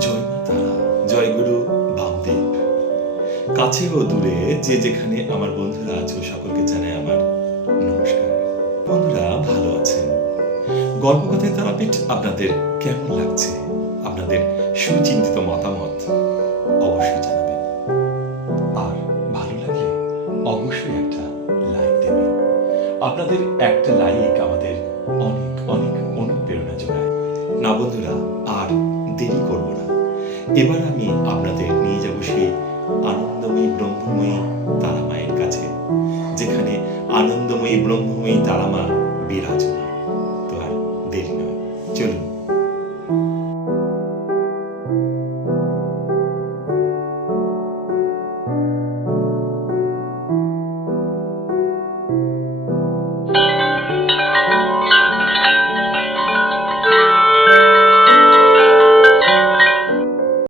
জয় মা তারা, জয় গুরু বামদেব। কাছে ও দূরে যে যেখানে আমার বন্ধুরা আছো সকলকে জানাই আমার নমস্কার। বন্ধুরা ভালো আছেন? গল্পকথায় তারাপীঠ আপনাদের কেমন লাগছে? আপনাদের সুচিন্তিত মতামত অবশ্যই জানাবেন। আর ভালো লাগলে অবশ্যই একটা লাইক দেবেন। আপনাদের একটা লাইক আমাদের অনেক অনেক অনুপ্রেরণা যোগায়। না বন্ধুরা, আর দেরি করব না। এবার আমি আপনাদের নিয়ে যাব সেই আনন্দময়ী ব্রহ্মময়ী তারা মায়ের কাছে, যেখানে আনন্দময়ী ব্রহ্মময়ী তারা মা বিরাজমান। তো আর দেরি নয়, চলুন।